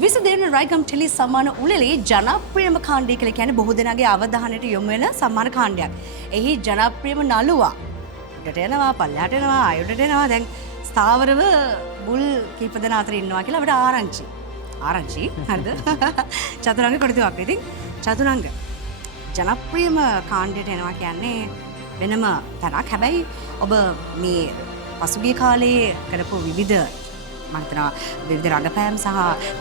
විසදෙන Raigam tele සම්මාන උළෙලේ ජනප්‍රියම කාණ්ඩය කියලා කියන්නේ බොහෝ දෙනාගේ අවධානයට යොමු වෙන සම්මාන කාණ්ඩයක්. එහි ජනප්‍රියම නළුවා උඩට එනවා, පල්ලයට එනවා, අයුඩට එනවා. දැන් ස්ථාවරව බුල් කීප දෙනා අතර ඉන්නවා කියලා අපිට ආරංචි. ආරංචි හරිද? චතුරංග කොටුවක්. ඉතින් චතුරංග ජනප්‍රියම කාණ්ඩයට එනවා කියන්නේ වෙනම තරක්. හැබැයි ඔබ මේ පසුගිය කාලේ කරපු විවිධ මම හිතනවා විවිධ රංගපෑම් සහ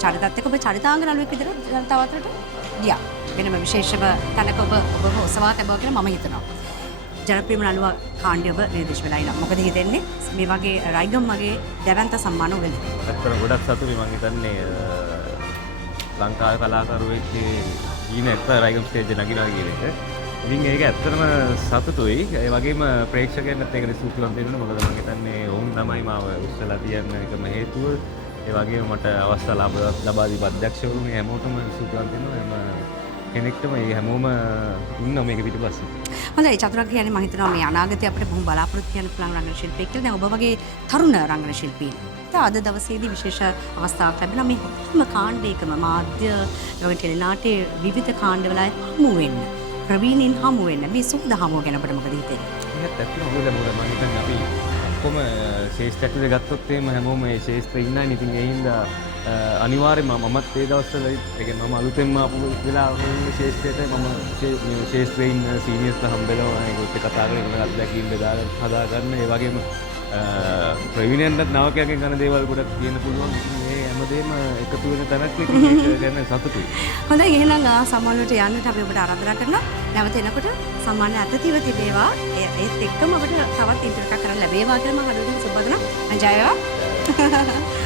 චරිතත් එක්ක ඔබ චරිතාංග නළුවෙක් විදිහට ජනතාව අතරට ගියා. වෙනම විශේෂම තැනක ඔබ ඔසවා තබා කියලා මම හිතනවා. ජනප්‍රියම නළුවා කාණ්ඩය ඔබ නිර්දේශ වෙලා ඉන්නවා. මොකද හිතෙන්නේ මේ වගේ රයිගම් වගේ දැවැන්ත සම්මාන උළෙල. ඇත්තටම ගොඩක් සතුටුයි මම හිතන්නේ ලංකාවේ කලාකරුවෙක් ඊන ඇත්ත රයිගම් ස්ටේජ් එක නගිනවා කියන එක. ඉතින් ඒක ඇත්තටම සතුටුයි. ඒ වගේම ප්‍රේක්ෂකයන්ට ඒකට සූතිවන්ත වෙන්න මොකද මම හිතන්නේ ඔවුන් තමයි මාව උස්සලා තියන්න එකම හේතුව. ඒ වගේම මට අවස්ථාව ලබා දීපු අධ්‍යක්ෂකවරුන් හැමෝටම සූතිවන්ත වෙනවා. හැම කෙනෙක්ටම මේ හැමෝම ඉන්න මේක පිටපස්සේ. හොඳයි චතුරංග කියන්නේ මම හිතනවා මේ අනාගතේ අපිට බොහොම බලාපොරොත්තු වෙන පුළුවන් රංගන ශිල්පියෙක් කියලා. දැන් ඔබ වගේ තරුණ රංගන ශිල්පීන්. අද දවසේදී විශේෂ අවස්ථාවක් ලැබෙනවා මේ හැම කාණ්ඩයකම මාධ්‍ය වගේ ටෙලිනාට්‍ය විවිධ කාණ්ඩවල හමු වෙන්න. ප්‍රවීණින් හමු වෙන්න. මේ සුද්ධ හමුව ගැන අපිට මොකද හිතෙන්නේ? ඒත් ඇත්තටම මොකද මම හිතන්නේ අපි කොහොම ශේෂ්ත්‍රයට ගත්තොත් එහෙම හැමෝම මේ ශේෂ්ත්‍රේ ඉන්නයි. ඉතින් ඒ හින්දා අනිවාර්යයෙන්ම මමත් ඒ දවස්වල ඒ කියන්නේ මම අලුතෙන්ම ආපු වෙලාවක ශේෂ්ත්‍රයට මම ශේෂ්ත්‍රේ ඉන්න සීනියර්ස්ලා හම්බෙලා ඒකත් කතා කරගෙන අත්දැකීම් බෙදාගෙන හදා ගන්න. ඒ වගේම ප්‍රවීණයන්ට නවකයන්ගෙන් කරන දේවල් ගොඩක් කියන්න පුළුවන්. මේ හැමදේම එකතු වෙන තැනක් ගැන සතුටුයි. හොඳයි එහෙනම් සම්මාන වලට යන්නට අපි ඔබට ආරාධනා කරනවා. නැවත එනකොට සම්මාන අත්තිව තිබේවා. ඒත් එක්කම අපිට තවත් ඉන්ටර්විව් එකක් කරන්න ලැබේවා කියලා මම හදවතින් සුබ පතනවා. ජය වේවා.